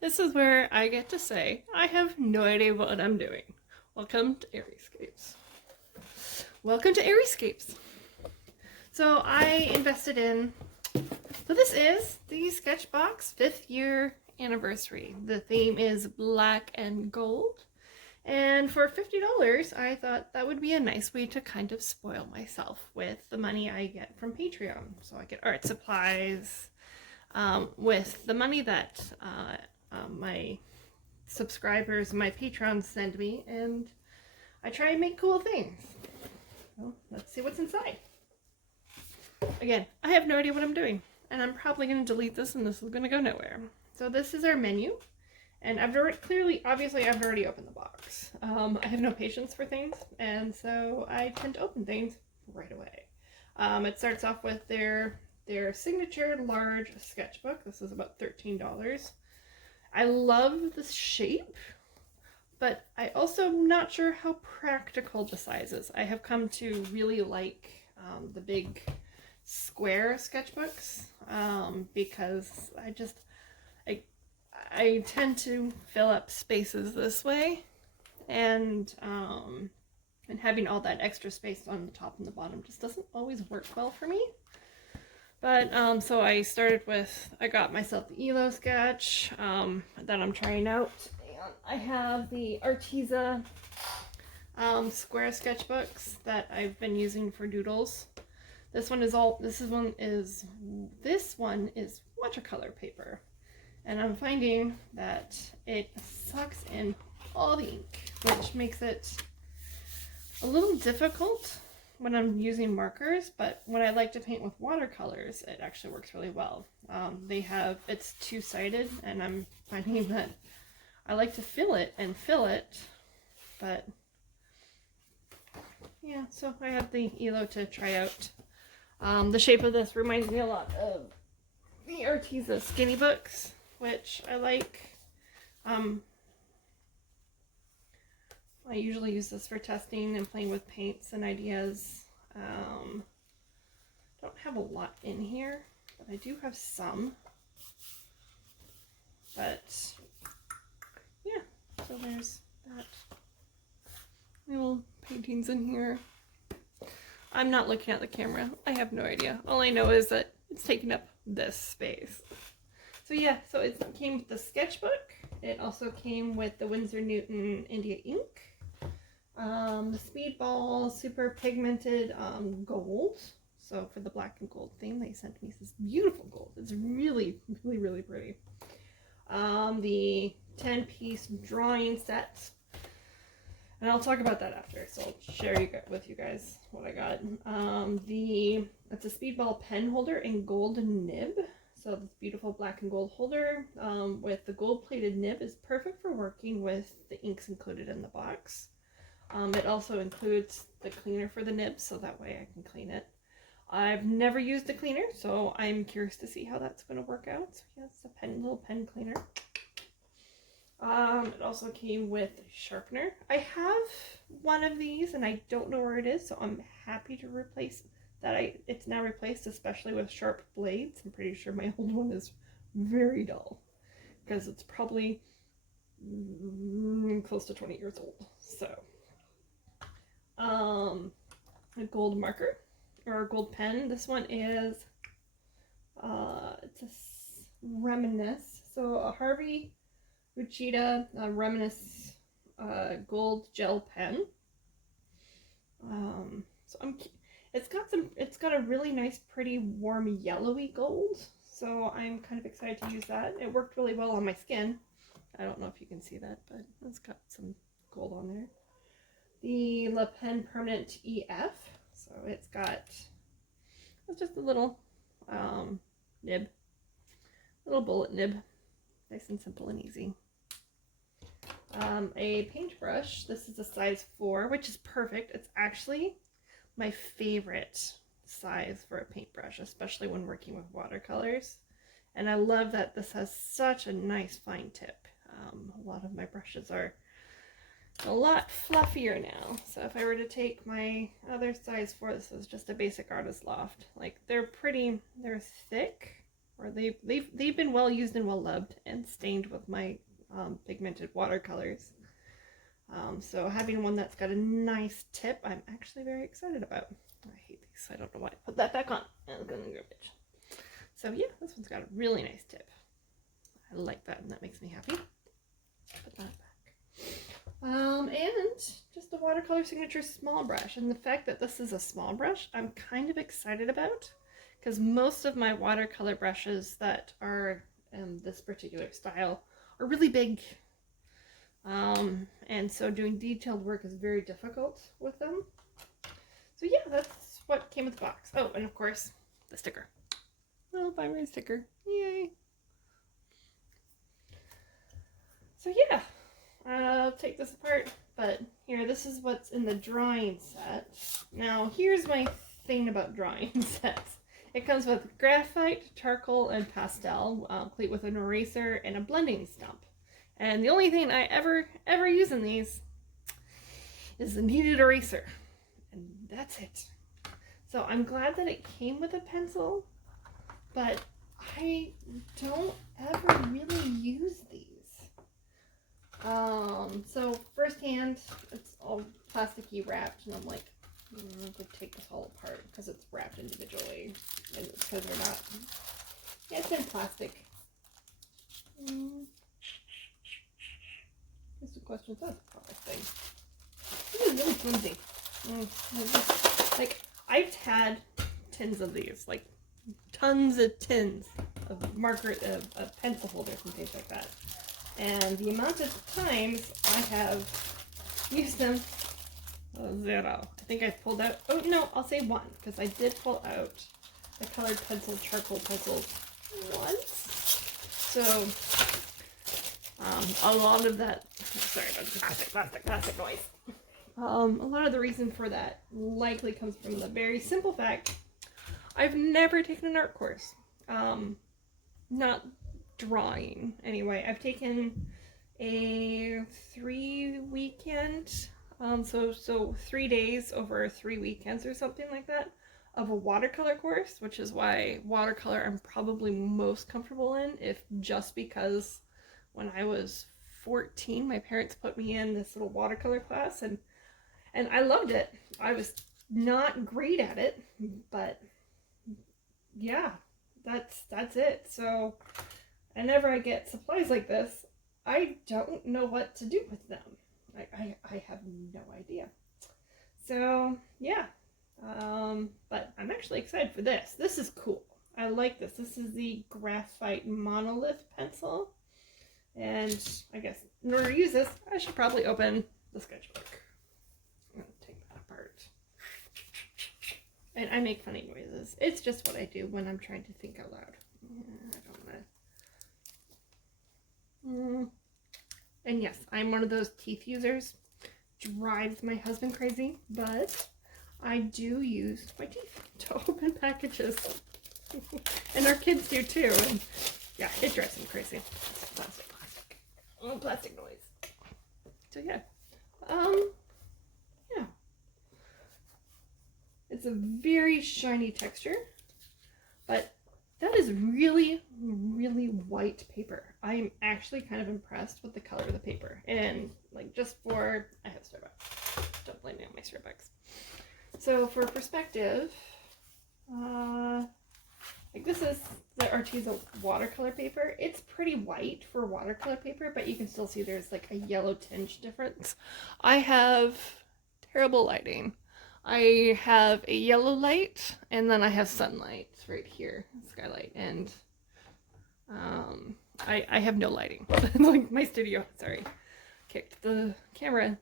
This is where I get to say I have no idea what I'm doing. Welcome to Airscapes. Welcome to Airscapes. So I invested in, so this is the Sketchbox 5th year anniversary. The theme is black and gold. And for $50, I thought that would be a nice way to kind of spoil myself with the money I get from Patreon. So I get art supplies with the money that my subscribers, my patrons send me, and I try and make cool things. So let's see what's inside. Again, I have no idea what I'm doing, and I'm probably going to delete this and this is going to go nowhere. So this is our menu. And I've already, obviously I've already opened the box. I have no patience for things, and so I tend to open things right away. It starts off with their signature large sketchbook. This is about $13. I love the shape, but I also am not sure how practical the size is. I have come to really like the big square sketchbooks because I tend to fill up spaces this way, and having all that extra space on the top and the bottom just doesn't always work well for me. But so I started with, I got myself the ELO sketch that I'm trying out, and I have the Arteza square sketchbooks that I've been using for doodles. This one is watercolor paper. And I'm finding that it sucks in all the ink, which makes it a little difficult when I'm using markers, but when I like to paint with watercolors, it actually works really well. It's two-sided, and I'm finding that I like to fill it, but yeah, so I have the ELO to try out. The shape of this reminds me a lot of the Arteza skinny books, which I like. I usually use this for testing and playing with paints and ideas. Don't have a lot in here, but I do have some. But yeah, so there's that. Little paintings in here. I'm not looking at the camera. I have no idea. All I know is that it's taking up this space. So yeah, so it came with the sketchbook. It also came with the Winsor Newton India ink. The Speedball super pigmented gold. So for the black and gold theme, they sent me this beautiful gold. It's really, really, really pretty. The 10-piece drawing set. And I'll talk about that after, so I'll share with you guys what I got. It's a Speedball pen holder in gold nib. So this beautiful black and gold holder with the gold-plated nib is perfect for working with the inks included in the box. It also includes the cleaner for the nib, so that way I can clean it. I've never used a cleaner, so I'm curious to see how that's going to work out. So yeah, it's a little pen cleaner. It also came with a sharpener. I have one of these and I don't know where it is, so I'm happy to replace that. It's now replaced, especially with sharp blades. I'm pretty sure my old one is very dull because it's probably close to 20 years old. So a gold marker or a gold pen. This one is it's a Reminisce. So a Harvey Uchida Reminisce gold gel pen. It's got a really nice, pretty warm yellowy gold. So I'm kind of excited to use that. It worked really well on my skin. I don't know if you can see that, but it's got some gold on there. The La Pen Permanent EF. So it's just a little nib, little bullet nib, nice and simple and easy. A paintbrush. This is a size 4, which is perfect. It's actually my favorite size for a paintbrush, especially when working with watercolors. And I love that this has such a nice fine tip. A lot of my brushes are a lot fluffier now. So if I were to take my other size 4, this is just a basic artist loft. Like they're thick, or they've been well used and well loved and stained with my pigmented watercolors. So having one that's got a nice tip, I'm actually very excited about. I hate these, so I don't know why I put that back on. I'm gonna garbage. So yeah, this one's got a really nice tip. I like that, and that makes me happy. Put that back. And just a watercolor signature small brush. And the fact that this is a small brush, I'm kind of excited about, because most of my watercolor brushes that are in this particular style are really big. And so doing detailed work is very difficult with them. So yeah, that's what came with the box. Oh, and of course, the sticker. I'll buy my sticker. Yay! So yeah, I'll take this apart, but here, this is what's in the drawing set. Now, here's my thing about drawing sets. It comes with graphite, charcoal, and pastel, complete with an eraser and a blending stump. And the only thing I ever use in these is the kneaded eraser. And that's it. So I'm glad that it came with a pencil, but I don't ever really use these. So firsthand, it's all plasticky wrapped, and I'm like, I could take this all apart because it's wrapped individually, and it's because they're not. Yeah, it's in plastic. Here's the question. That's a product thing. This is really flimsy. Like, I've had tins of these, like tons of tins of marker, of pencil holders and things like that. And the amount of times I have used them, 0. I think I've pulled out, oh no, I'll say 1, because I did pull out the colored pencil, charcoal pencils once. So, a lot of that, sorry about the plastic noise. A lot of the reason for that likely comes from the very simple fact I've never taken an art course. Not drawing anyway. I've taken a 3 weekend, so 3 days over 3 weekends or something like that, of a watercolor course, which is why watercolor I'm probably most comfortable in, if just because when I was 14 my parents put me in this little watercolor class, and I loved it. I was not great at it, but yeah, that's it. So whenever I get supplies like this, I don't know what to do with them. I have no idea. So yeah, but I'm actually excited for this. This is cool. I like this. This is the graphite monolith pencil, and I guess in order to use this, I should probably open the sketchbook. I'm gonna take that apart. And I make funny noises. It's just what I do when I'm trying to think out loud. I don't want to. And yes, I'm one of those teeth users. Drives my husband crazy, but I do use my teeth to open packages. And our kids do too. And yeah, it drives them crazy. Plastic. Oh, plastic noise. So yeah. Yeah. It's a very shiny texture, but that is really, really white paper. I'm actually kind of impressed with the color of the paper. And like, just for, I have Starbucks. Don't blame me on my Starbucks. So for perspective, like this is the Arteza watercolor paper. It's pretty white for watercolor paper, but you can still see there's like a yellow tinge difference. I have terrible lighting. I have a yellow light, and then I have sunlight right here, skylight, and I have no lighting. Like my studio, sorry, kicked the camera.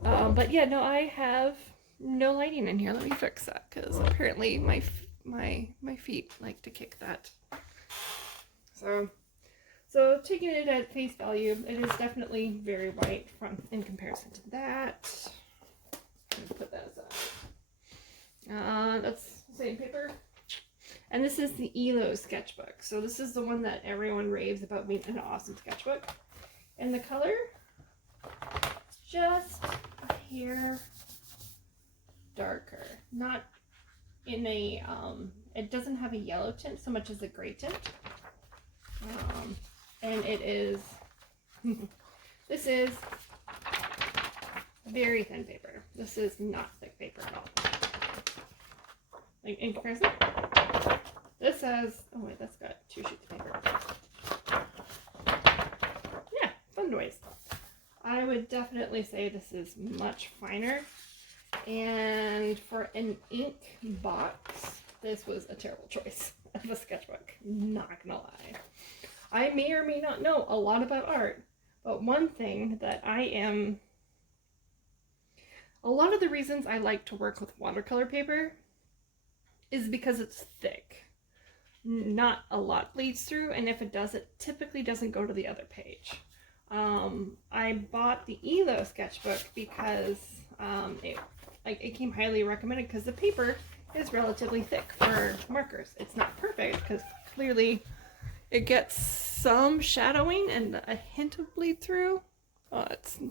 But yeah, no, I have no lighting in here. Let me fix that, because apparently my feet like to kick that. So taking it at face value, it is definitely very white in comparison to that. Put that aside. That's the same paper. And this is the ELO sketchbook. So this is the one that everyone raves about being an awesome sketchbook. And the color, just a hair darker. Not in a, it doesn't have a yellow tint so much as a gray tint. And it is, this is very thin paper. This is not thick paper at all. Like in comparison, this has, oh wait, that's got 2 sheets of paper. Yeah, fun noise. I would definitely say this is much finer. And for an ink box, this was a terrible choice of a sketchbook. Not gonna lie. I may or may not know a lot about art, but one thing that a lot of the reasons I like to work with watercolor paper is because it's thick. Not a lot bleeds through, and if it does, it typically doesn't go to the other page. I bought the ELO sketchbook because it came highly recommended because the paper is relatively thick for markers. It's not perfect because clearly it gets some shadowing and a hint of bleed through. Oh,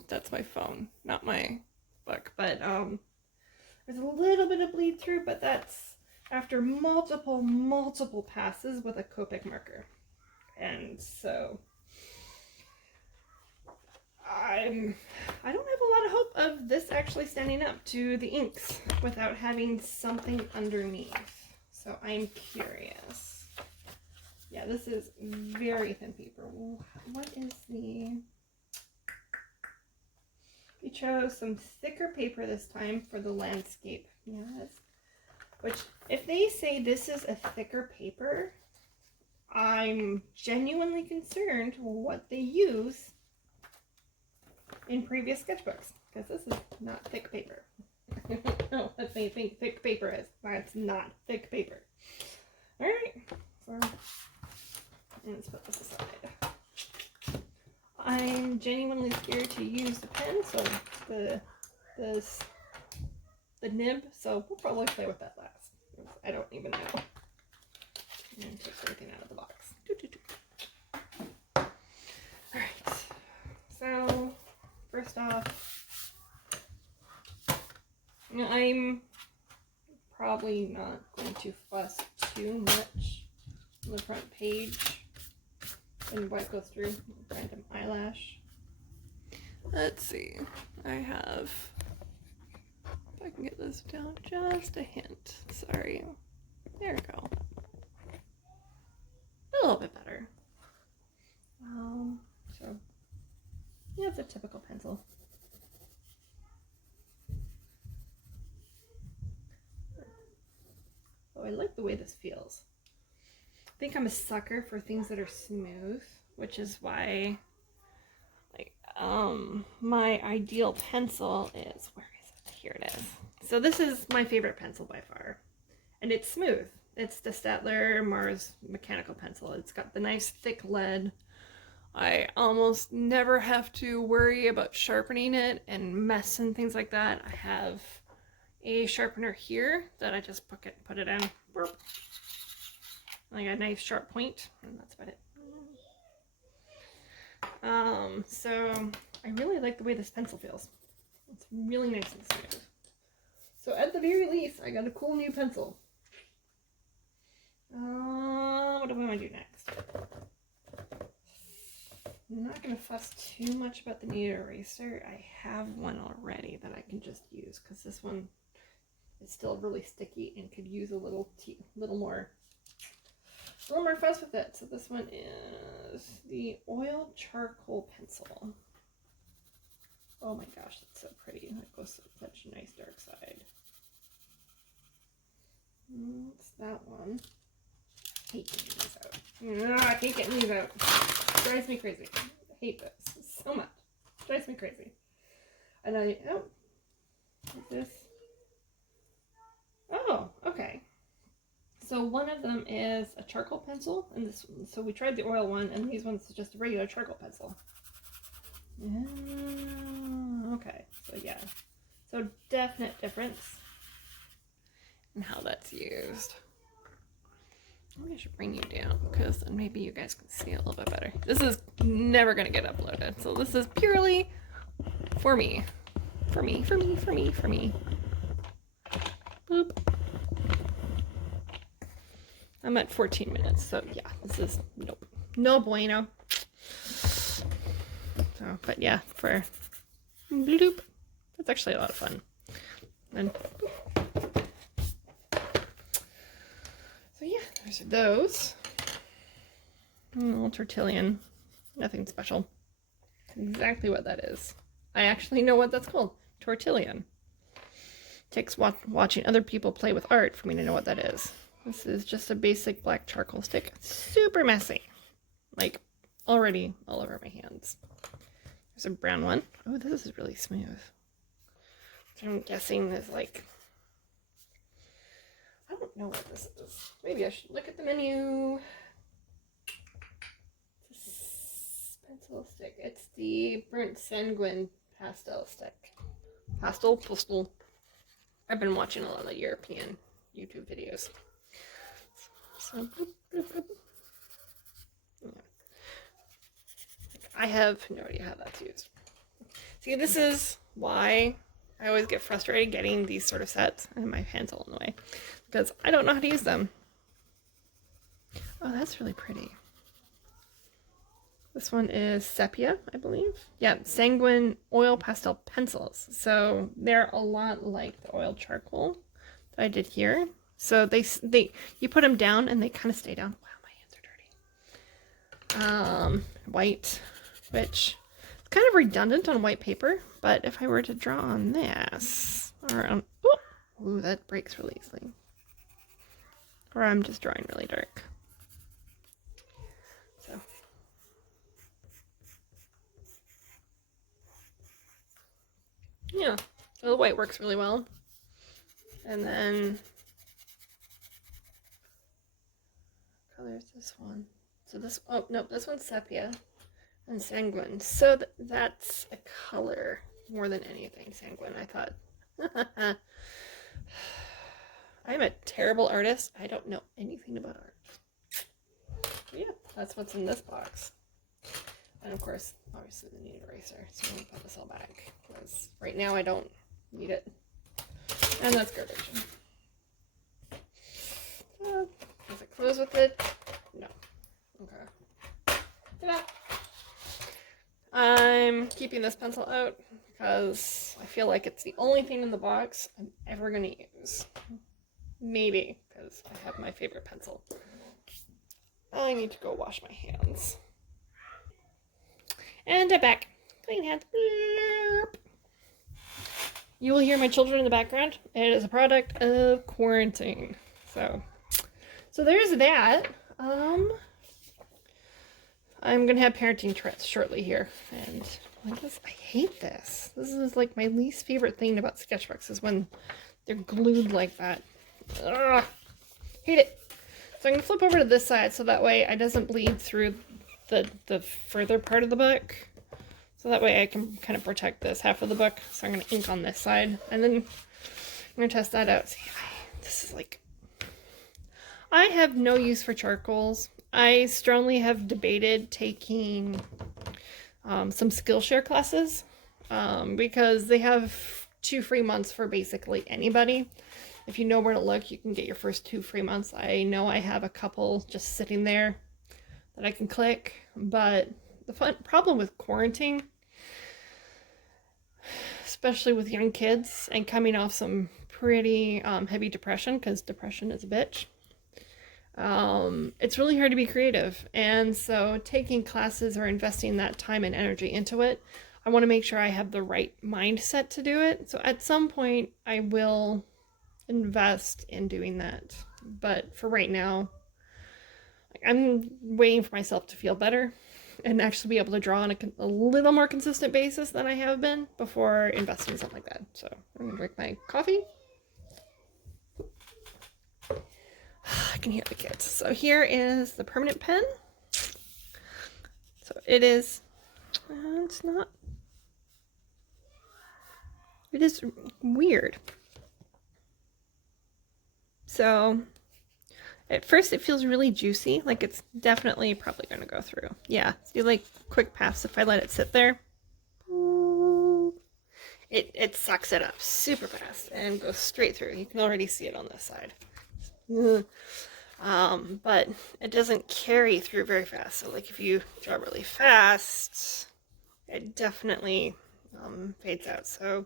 that's my phone, not my book. But there's a little bit of bleed through, but that's after multiple passes with a Copic marker. And so I don't have a lot of hope of this actually standing up to the inks without having something underneath. So I'm curious. Yeah, this is very thin paper. What is the... We chose some thicker paper this time for the landscape. Yes. Which, if they say this is a thicker paper, I'm genuinely concerned what they use in previous sketchbooks, because this is not thick paper. No, what they think thick paper is. That's not thick paper. Alright, so let's put this aside. I'm genuinely scared to use the pen, so the nib, so we'll probably play with that last. I don't even know. And take everything out of the box. Alright, so first off, I'm probably not going to fuss too much on the front page and what goes through. Random eyelash. Let's see. I have, if I can get this down just a hint. Sorry. There we go. A little bit better. So yeah, it's a typical pencil. Oh, I like the way this feels. I think I'm a sucker for things that are smooth, which is why, like, my ideal pencil is, where is it? Here it is. So this is my favorite pencil by far, and it's smooth. It's the Staedtler Mars mechanical pencil. It's got the nice thick lead. I almost never have to worry about sharpening it and mess and things like that. I have a sharpener here that I just put it in. Burp. Like a nice sharp point, and that's about it. So I really like the way this pencil feels. It's really nice and smooth. So at the very least, I got a cool new pencil. What do we want to do next? I'm not going to fuss too much about the kneaded eraser. I have one already that I can just use because this one is still really sticky and could use a little more fuss with it. So this one is the oil charcoal pencil. Oh my gosh, that's so pretty. That goes to such a nice dark side. What's that one? I hate getting these out. No, I hate getting these out. Drives me crazy. I hate this so much. Drives me crazy. And oh, what's this? Oh, okay. So one of them is a charcoal pencil, and this one, so we tried the oil one, and these ones is just a regular charcoal pencil. Okay, so yeah. So definite difference in how that's used. Maybe I should bring you down, because then maybe you guys can see a little bit better. This is never going to get uploaded, so this is purely for me. For me. Boop. I'm at 14 minutes, so yeah, this is, nope. No bueno. So, but yeah, for bloop. That's actually a lot of fun. And so yeah, there's those. Little tortillion. Nothing special. Exactly what that is. I actually know what that's called. Tortillion. Takes watching other people play with art for me to know what that is. This is just a basic black charcoal stick. Super messy. Like, already all over my hands. There's a brown one. Oh, this is really smooth. So I'm guessing is like... I don't know what this is. Maybe I should look at the menu. It's a pencil stick. It's the burnt sanguine pastel stick. Pastel. I've been watching a lot of European YouTube videos. So, yeah. I have no idea how that's used. See, this is why I always get frustrated getting these sort of sets, and my hand's all in the way, because I don't know how to use them. Oh, that's really pretty. This one is sepia, I believe. Yeah, sanguine oil pastel pencils. So they're a lot like the oil charcoal that I did here. So you put them down and they kind of stay down. Wow, my hands are dirty. White, which is kind of redundant on white paper, but if I were to draw on this, or on, ooh, that breaks really easily. Or I'm just drawing really dark. So. Yeah, so the white works really well. And then, what color is this one? So this, oh no, this one's sepia and sanguine. So that's a color more than anything, sanguine, I thought. I'm a terrible artist. I don't know anything about art. But yeah, that's what's in this box. And of course, obviously the need eraser, so I'm going to put this all back, because right now I don't need it. And that's garbage. Does it close with it? No. Okay. Ta-da! I'm keeping this pencil out, because I feel like it's the only thing in the box I'm ever going to use. Maybe, because I have my favorite pencil. I need to go wash my hands. And I'm back. Clean hands. You will hear my children in the background. It is a product of quarantine. So there's that. I'm gonna have parenting trips shortly here, and I hate this. This is like my least favorite thing about sketchbooks is when they're glued like that. Ugh, hate it. So I'm gonna flip over to this side so that way it doesn't bleed through the further part of the book, so that way I can kind of protect this half of the book. So I'm going to ink on this side, and then I'm going to test that out. See, this is like, I have no use for charcoals. I strongly have debated taking some Skillshare classes because they have 2 free months for basically anybody. If you know where to look, you can get your first 2 free months. I know I have a couple just sitting there that I can click, but the problem with quarantine, especially with young kids and coming off some pretty heavy depression, because depression is a bitch, it's really hard to be creative. And so taking classes or investing that time and energy into it, I want to make sure I have the right mindset to do it. So at some point I will invest in doing that, but for right now, I'm waiting for myself to feel better and actually be able to draw on a little more consistent basis than I have been before investing in something like that. So I'm going to drink my coffee. I can hear the kids. So here is the permanent pen. So it is, it's not, it is weird. So at first it feels really juicy, like it's definitely probably going to go through. Yeah, see, like quick paths, if I let it sit there, it sucks it up super fast and goes straight through. You can already see it on this side. But it doesn't carry through very fast. So like if you draw really fast, it definitely fades out. So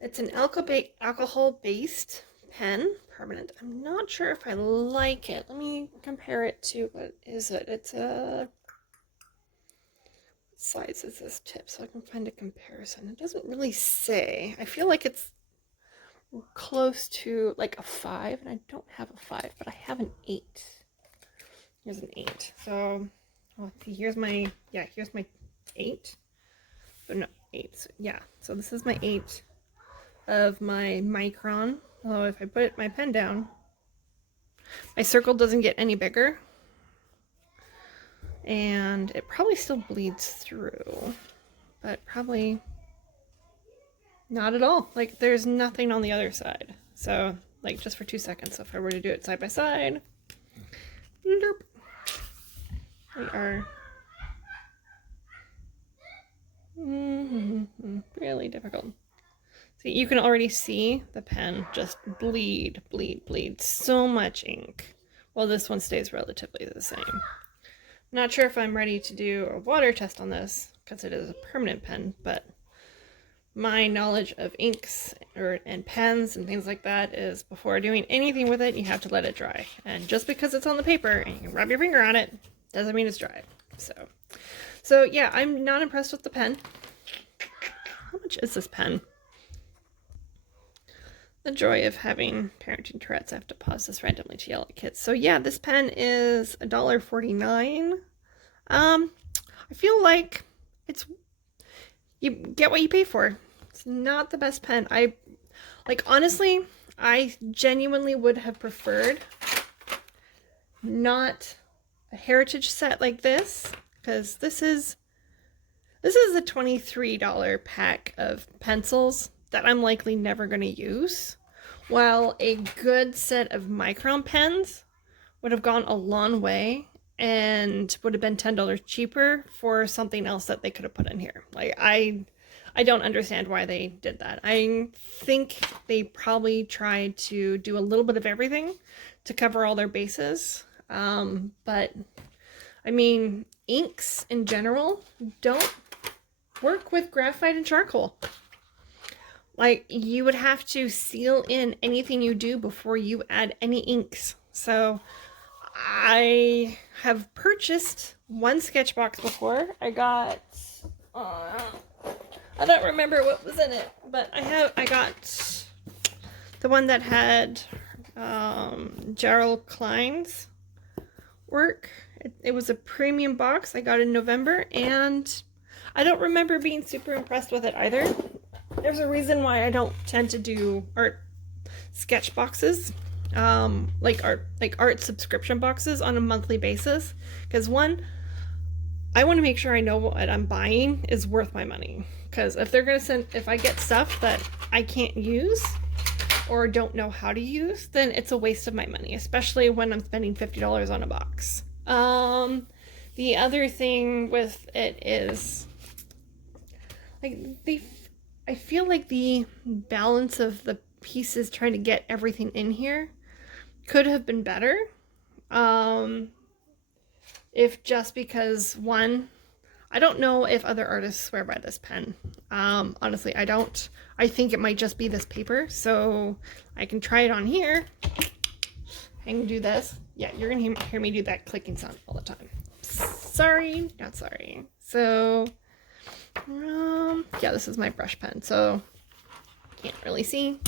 it's an alcohol-based pen, permanent. I'm not sure if I like it. Let me compare it to, what is it? It's a, what size is this tip so I can find a comparison. It doesn't really say. I feel like it's close to like a 5, and I don't have a 5, but I have an 8. Here's an 8. So here's my, yeah, here's my 8. But no, 8. So, yeah, so this is my 8 of my micron. Although if I put my pen down, my circle doesn't get any bigger. And it probably still bleeds through, but probably not at all. Like there's nothing on the other side. So like just for 2 seconds. So if I were to do it side by side, derp, we are really difficult. See, you can already see the pen just bleed so much ink. Well, this one stays relatively the same. Not sure if I'm ready to do a water test on this because it is a permanent pen, but my knowledge of inks and pens and things like that is before doing anything with it, you have to let it dry. And just because it's on the paper and you can rub your finger on it doesn't mean it's dry. So yeah, I'm not impressed with the pen. How much is this pen? The joy of having parenting Tourette's. I have to pause this randomly to yell at kids. So yeah, this pen is $1.49. I feel like you get what you pay for. It's not the best pen. Honestly, I genuinely would have preferred not a heritage set like this, because this is a $23 pack of pencils that I'm likely never going to use, while a good set of micron pens would have gone a long way and would have been $10 cheaper for something else that they could have put in here. Like I don't understand why they did that. I think they probably tried to do a little bit of everything to cover all their bases. But I mean, inks in general don't work with graphite and charcoal. Like, you would have to seal in anything you do before you add any inks. So I have purchased one Sketchbox before. I got, I don't remember what was in it, but I got the one that had Gerald Klein's work. It was a premium box I got in November, and I don't remember being super impressed with it either. There's a reason why I don't tend to do art sketch boxes, like art subscription boxes on a monthly basis. Because one, I want to make sure I know what I'm buying is worth my money. Because if I get stuff that I can't use or don't know how to use, then it's a waste of my money, especially when I'm spending $50 on a box. The other thing with it is, like, I feel like the balance of the pieces trying to get everything in here could have been better. If just because, one, I don't know if other artists swear by this pen. Honestly, I don't. I think it might just be this paper, so I can try it on here. I can do this. Yeah, you're gonna hear me do that clicking sound all the time. Sorry, not sorry. So, yeah, this is my brush pen, so can't really see.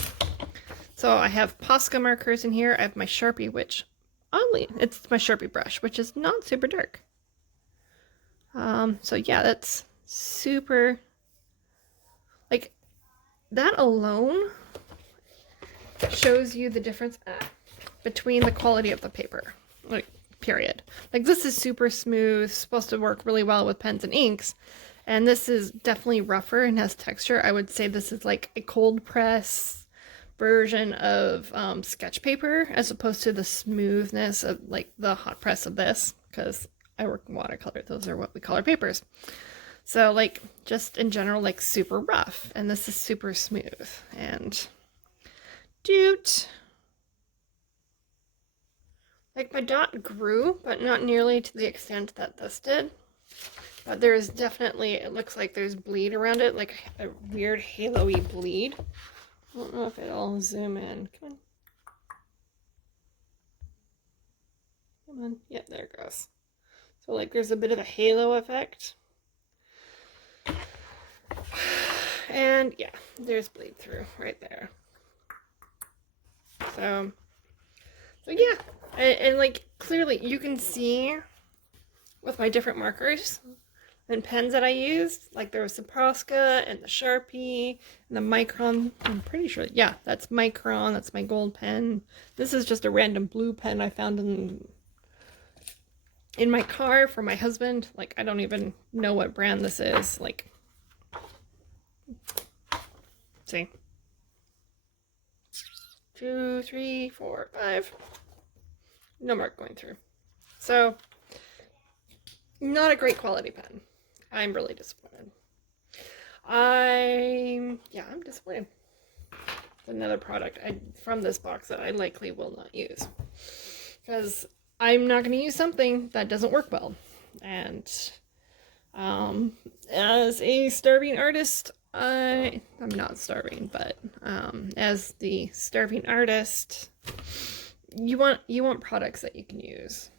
So I have Posca markers in here. I have my Sharpie, which, oddly, it's my Sharpie brush, which is not super dark. So yeah, that's super, like, that alone shows you the difference between the quality of the paper, like, period. Like, this is super smooth, supposed to work really well with pens and inks, and this is definitely rougher and has texture. I would say this is like a cold press version of sketch paper, as opposed to the smoothness of like the hot press of this, because I work in watercolor. Those are what we call our papers. So, like, just in general, like, super rough, and this is super smooth. And doot, Like my dot grew, but not nearly to the extent that this did. But there's definitely, it looks like there's bleed around it, like a weird halo-y bleed. I don't know if it'll zoom in. Come on. Come on. Yeah, there it goes. So like there's a bit of a halo effect. And yeah, there's bleed through right there. So yeah, and like clearly you can see with my different markers and pens that I used, like there was the Posca and the Sharpie and the Micron. I'm pretty sure, yeah, that's Micron. That's my gold pen. This is just a random blue pen I found in my car for my husband. Like I don't even know what brand this is. Like, see, 2, 3, 4, 5. No mark going through. So not a great quality pen. I'm really disappointed. I'm disappointed. It's another product from this box that I likely will not use. Because I'm not going to use something that doesn't work well. And as a starving artist, I'm not starving, but as the starving artist, you want products that you can use.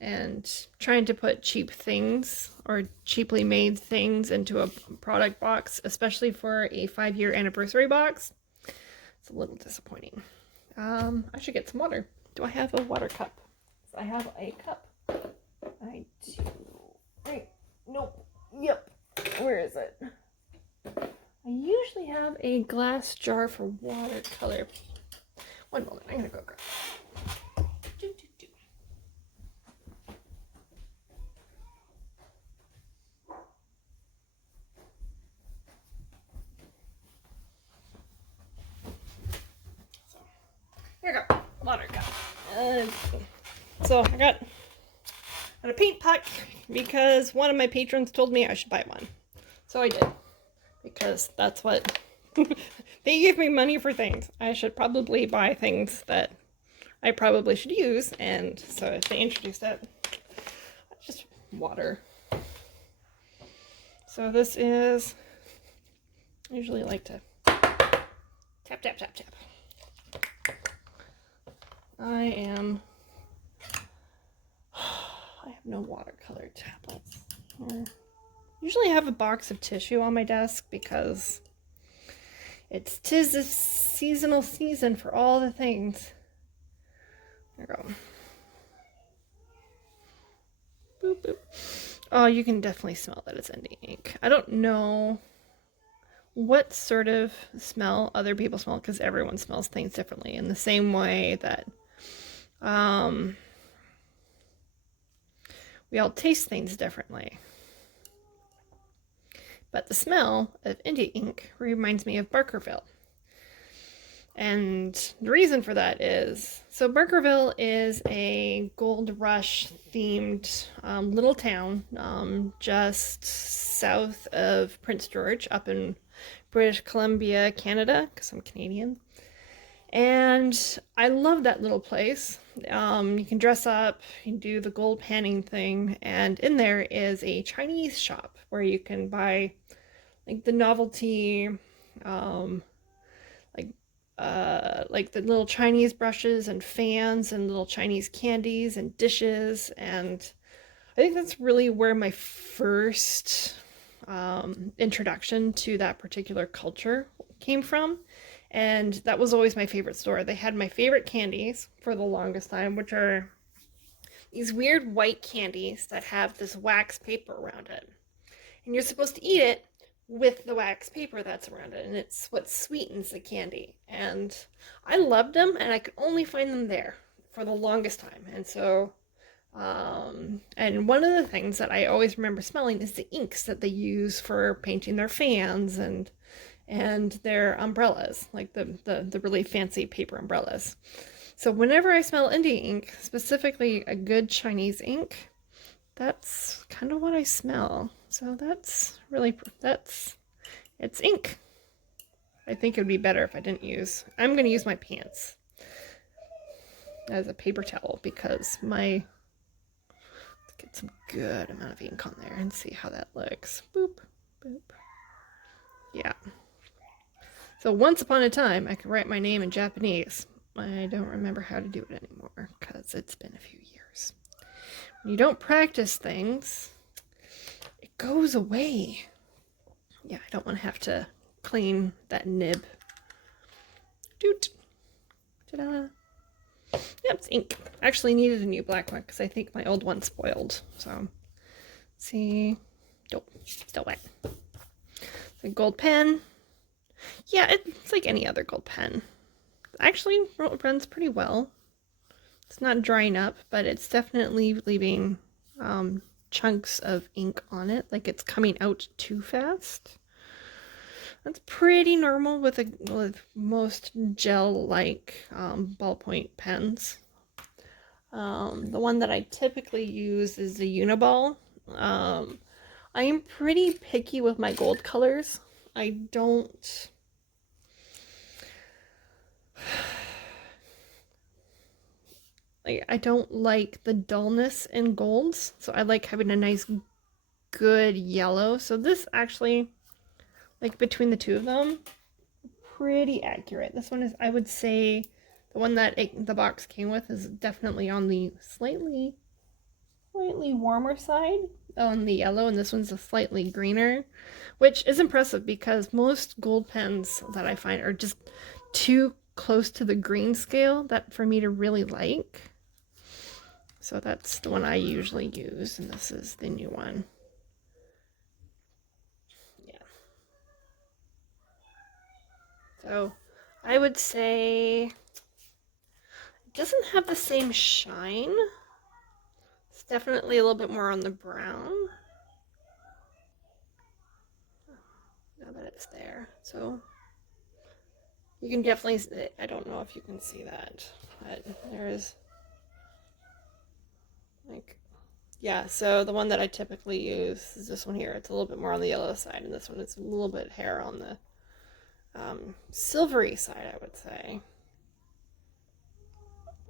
And trying to put cheap things or cheaply made things into a product box, especially for a 5-year anniversary box, it's a little disappointing. I should get some water. Do I have a water cup? I have a cup. I do. Wait, nope. Yep. Where is it? I usually have a glass jar for watercolor. One moment, I'm gonna go grab it. Here we go, water cup. So I got a paint puck because one of my patrons told me I should buy one. So I did, because that's what they give me money for things. I should probably buy things that I probably should use, and so if they introduced it, just water. So this is, I usually like to tap, tap, tap, tap. I have no watercolor tablets. Usually have a box of tissue on my desk because tis a seasonal season for all the things. There we go. Boop, boop. Oh, you can definitely smell that it's indie ink. I don't know what sort of smell other people smell, because everyone smells things differently, in the same way that we all taste things differently. But the smell of indie ink reminds me of Barkerville. And the reason for that is, so Barkerville is a gold rush themed little town just south of Prince George, up in British Columbia, Canada, because I'm Canadian. And I love that little place. You can dress up, you can do the gold panning thing, and in there is a Chinese shop where you can buy like the novelty, like the little Chinese brushes and fans and little Chinese candies and dishes. And I think that's really where my first introduction to that particular culture came from. And that was always my favorite store. They had my favorite candies for the longest time, which are these weird white candies that have this wax paper around it. And you're supposed to eat it with the wax paper that's around it, and it's what sweetens the candy. And I loved them, and I could only find them there for the longest time. And so and one of the things that I always remember smelling is the inks that they use for painting their fans and their umbrellas, like the really fancy paper umbrellas. So whenever I smell indie ink, specifically a good Chinese ink, that's kind of what I smell. So it's ink. I think it would be better if I didn't use, I'm going to use my pants. as a paper towel because let's get some good amount of ink on there and see how that looks. Boop, boop. Yeah. So once upon a time, I could write my name in Japanese. I don't remember how to do it anymore because it's been a few years. When you don't practice things, it goes away. Yeah, I don't want to have to clean that nib. Doot. Ta-da. Yep, it's ink. Actually needed a new black one because I think my old one spoiled. So, let's see. Nope, still wet. It's a gold pen. Yeah, it's like any other gold pen. Actually, it runs pretty well. It's not drying up, but it's definitely leaving chunks of ink on it, like it's coming out too fast. That's pretty normal with most gel-like ballpoint pens. The one that I typically use is the Uniball. I am pretty picky with my gold colors. I don't like the dullness in golds, so I like having a nice good yellow. So this actually, like between the two of them, pretty accurate. This one is, I would say, the one that the box came with is definitely on the slightly warmer side on the yellow, and this one's a slightly greener, which is impressive because most gold pens that I find are just too close to the green scale that for me to really like. So that's the one I usually use, and this is the new one. Yeah. So I would say it doesn't have the same shine. It's definitely a little bit more on the brown. Now that it's there. So you can definitely, I don't know if you can see that, but there's like, yeah, so the one that I typically use is this one here. It's a little bit more on the yellow side, and this one is a little bit hair on the silvery side, I would say.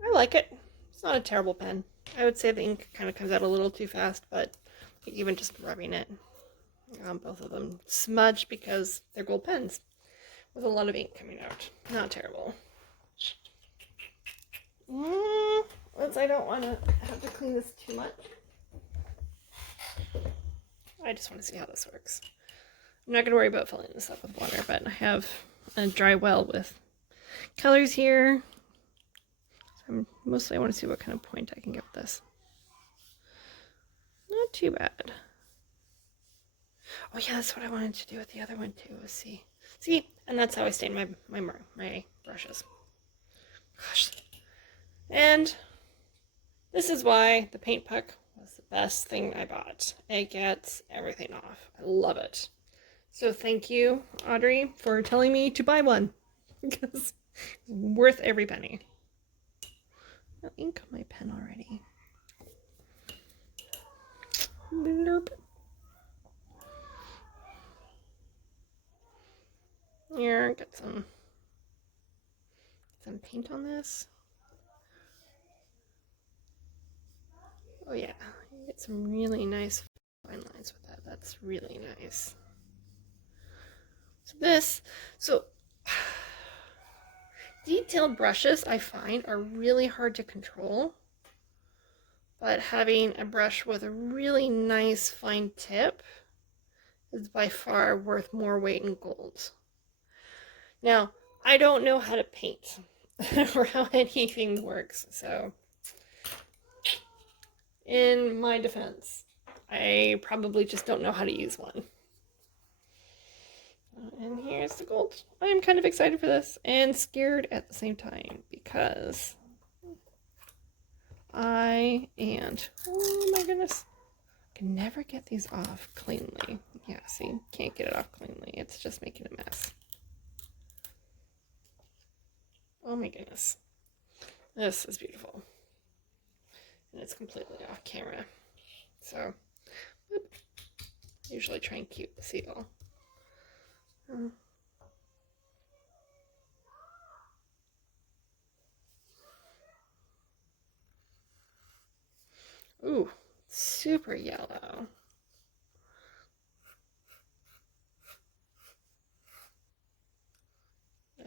I like it. It's not a terrible pen. I would say the ink kind of comes out a little too fast, but even just rubbing it, both of them smudge because they're gold pens with a lot of ink coming out. Not terrible. I don't want to have to clean this too much. I just want to see how this works. I'm not going to worry about filling this up with water, but I have a dry well with colors here. So mostly I want to see what kind of point I can get with this. Not too bad. Oh yeah, that's what I wanted to do with the other one too, was see, and that's how I stain my brushes. Gosh. And this is why the paint puck was the best thing I bought. It gets everything off. I love it. So thank you, Audrey, for telling me to buy one, because it's worth every penny. No ink on my pen already. Blurp. Here, get some paint on this. Oh yeah, you get some really nice fine lines with that. That's really nice. So detailed brushes I find are really hard to control, but having a brush with a really nice fine tip is by far worth more weight in gold. Now, I don't know how to paint or how anything works, so in my defense, I probably just don't know how to use one. And here's the gold. I'm kind of excited for this and scared at the same time because oh my goodness, I can never get these off cleanly. Yeah, see, can't get it off cleanly. It's just making a mess. Oh my goodness. This is beautiful. And it's completely off camera. So, whoop. I usually try and keep the seal. Ooh, super yellow.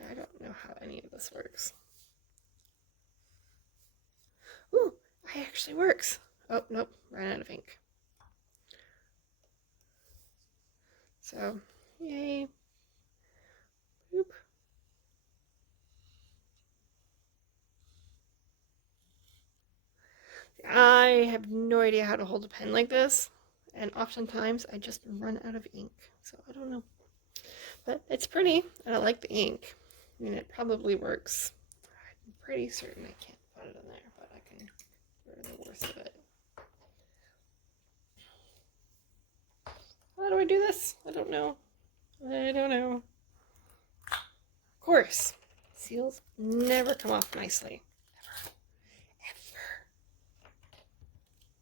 I don't know how any of this works. Ooh, it actually works. Oh, nope, ran out of ink. So, yay. Boop. I have no idea how to hold a pen like this, and oftentimes I just run out of ink, so I don't know. But it's pretty, and I like the ink. I mean, it probably works. I'm pretty certain I can't put it in there, but I can get rid of the worst of it. How do I do this? I don't know. I don't know. Of course, seals never come off nicely. Ever.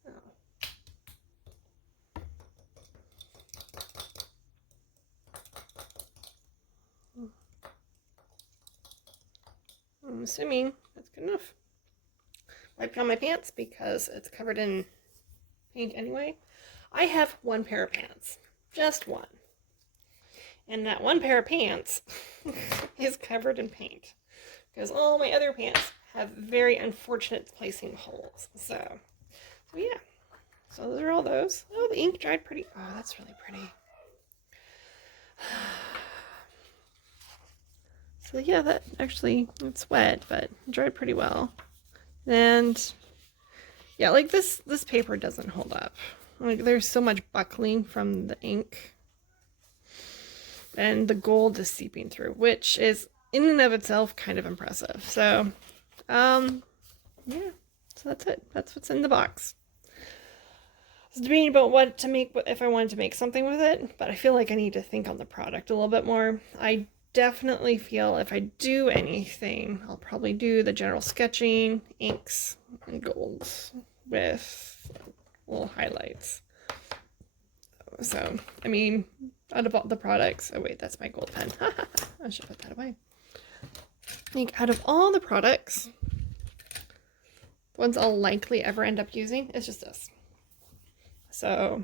Ever. Oh. I'm assuming that's good enough. Wiped on my pants because it's covered in paint anyway. I have one pair of pants. Just one. And that one pair of pants is covered in paint. Because all my other pants have very unfortunate placing holes. So yeah. So those are all those. Oh, the ink dried pretty. Oh, that's really pretty. So yeah, that actually, it's wet, but it dried pretty well. And yeah, like this paper doesn't hold up. Like there's so much buckling from the ink. And the gold is seeping through, which is in and of itself kind of impressive. So, yeah, so that's it. That's what's in the box. I was debating about what to make, if I wanted to make something with it, but I feel like I need to think on the product a little bit more. I definitely feel if I do anything, I'll probably do the general sketching, inks, and golds with little highlights. So, I mean, out of all the products, oh wait, that's my gold pen. I should put that away. I think out of all the products, the ones I'll likely ever end up using is just this. So,